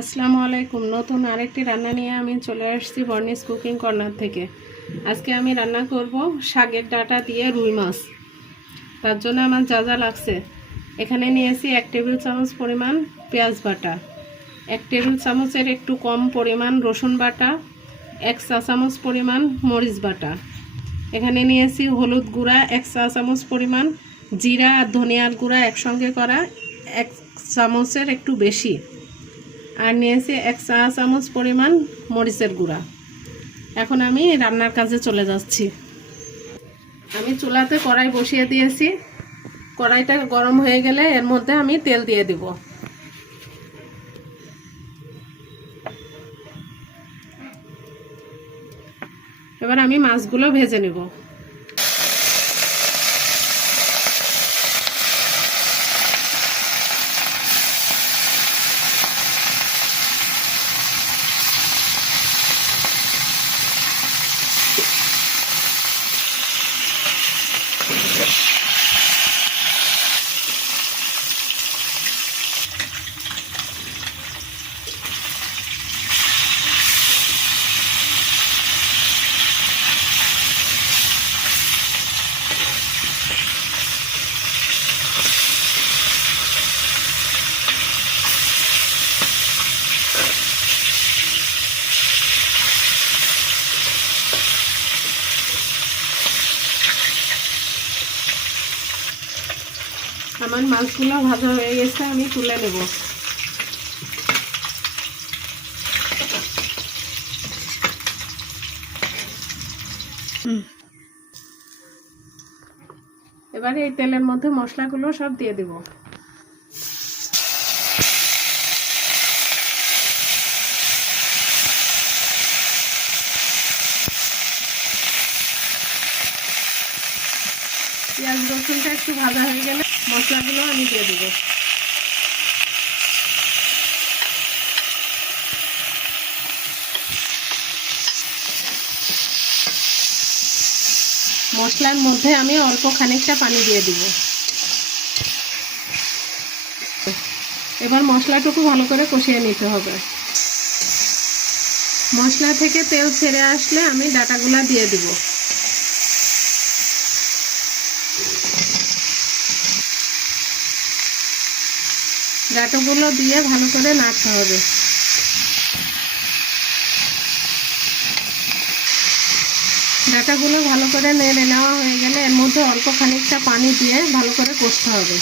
আসসালামু আলাইকুম। নতুন আরেকটি রান্না নিয়ে আমি চলে আসছি বর্নিস কুকিং কর্নার থেকে। আজকে আমি রান্না করব শাকের ডাটা দিয়ে রুই মাছ। তার জন্য আমার যা যা লাগছে। এখানে নিয়েছি এক টেবিল চামচ পরিমাণ পেঁয়াজ বাটা, এক টেবিল চামচের একটু কম পরিমাণ রসুন বাটা, এক চা চামচ পরিমাণ মরিচ বাটা। এখানে নিয়েছি হলুদ গুঁড়া, এক চা চামচ পরিমাণ জিরা আর ধনিয়ার গুঁড়া একসঙ্গে করা, এক চামচের একটু বেশি। আর নিয়েছি এক চা চামচ পরিমাণ মরিচের গুঁড়া। এখন আমি রান্নার কাজে চলে যাচ্ছি। আমি চুলাতে কড়াই বসিয়ে দিয়েছি। কড়াইটা গরম হয়ে গেলে এর মধ্যে আমি তেল দিয়ে দিব। এবার আমি মাছগুলো ভেজে নেব। আমার মাছগুলো ভাজা হয়ে গেছে, আমি তুলে নেব। এবারে এই তেলের মধ্যে মশলাগুলো সব দিয়ে দেব। পেঁয়াজ রসুনটা একটু ভাজা হয়ে গেলে মশলাগুলো আমি দিয়ে দেবো। মশলার মধ্যে আমি অল্প খানিকটা পানি দিয়ে দিব। এবার মশলাটুকু ভালো করে কষিয়ে নিতে হবে। মশলা থেকে তেল ছেড়ে আসলে আমি ডাটাগুলা দিয়ে দিব। ডাটাগুলো দিয়ে ভালো করে নাড়তে হবে। ডাটাগুলো ভালো করে নেড়ে নেওয়া হয়ে গেলে এর মধ্যে অল্প খানিকটা পানি দিয়ে ভালো করে কষতে হবে।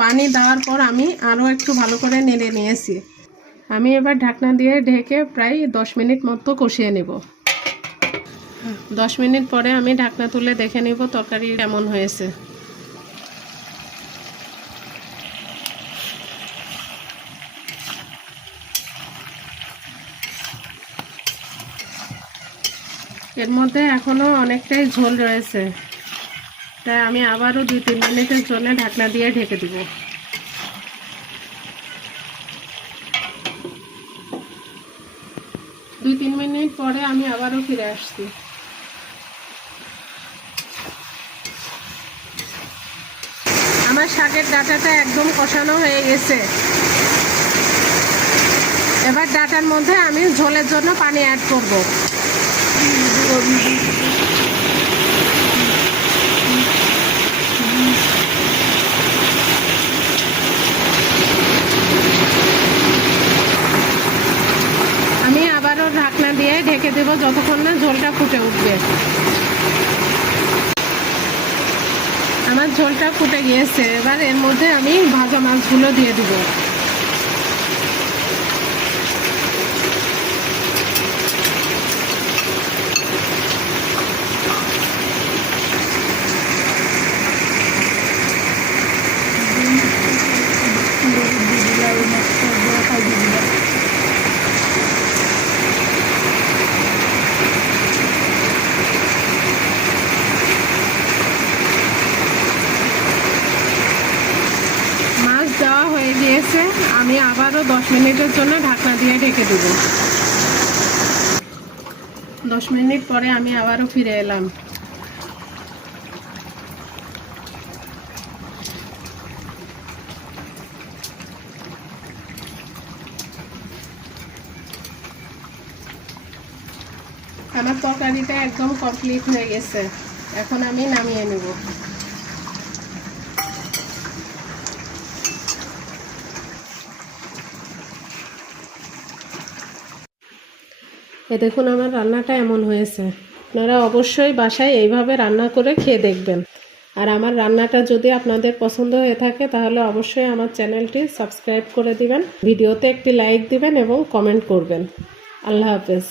পানি দেওয়ার পর আমি আরও একটু ভালো করে নেড়ে নিয়েছি। আমি এবার ঢাকনা দিয়ে ঢেকে প্রায় দশ মিনিট মতো কষিয়ে নেব। দশ মিনিট পরে আমি ঢাকনা তুলে দেখে নিব তরকারি কেমন হয়েছে। এর মধ্যে এখনও অনেকটাই ঝোল রয়েছে। তাই আমি আবারও দুই তিন মিনিটের জন্য ঢাকনা দিয়ে ঢেকে দিব। দুই তিন মিনিট পরে আমি আবারও ফিরে আসছি। আমার শাকের ডাটাটা একদম কষানো হয়ে গেছে। এবার ডাটার মধ্যে আমি ঝোলের জন্য পানি অ্যাড করব আমি আবারও ঢাকনা দিয়ে ঢেকে দেবো যতক্ষণ না ঝোলটা ফুটে উঠবে। আমার ঝোলটা ফুটে গিয়েছে। এবার এর মধ্যে আমি ভাজা মাছগুলো দিয়ে দিব। গেছে আমি আবারও দশ মিনিটের জন্য ঢাকনা দিয়ে ঢেকে দেব। দশ মিনিট পরে আমি আবারও ফিরে এলাম। আমার তরকারিটা একদম কমপ্লিট হয়ে গেছে। এখন আমি নামিয়ে নেব। এ দেখুন আমার রান্নাটা এমন হয়েছে। আপনারা অবশ্যই বাসায় এইভাবে রান্না করে খেয়ে দেখবেন। আর আমার রান্নাটা যদি আপনাদের পছন্দ হয়ে থাকে, তাহলে অবশ্যই আমার চ্যানেলটি সাবস্ক্রাইব করে দিবেন, ভিডিওতে একটি লাইক দিবেন এবং কমেন্ট করবেন। আল্লাহ হাফেজ।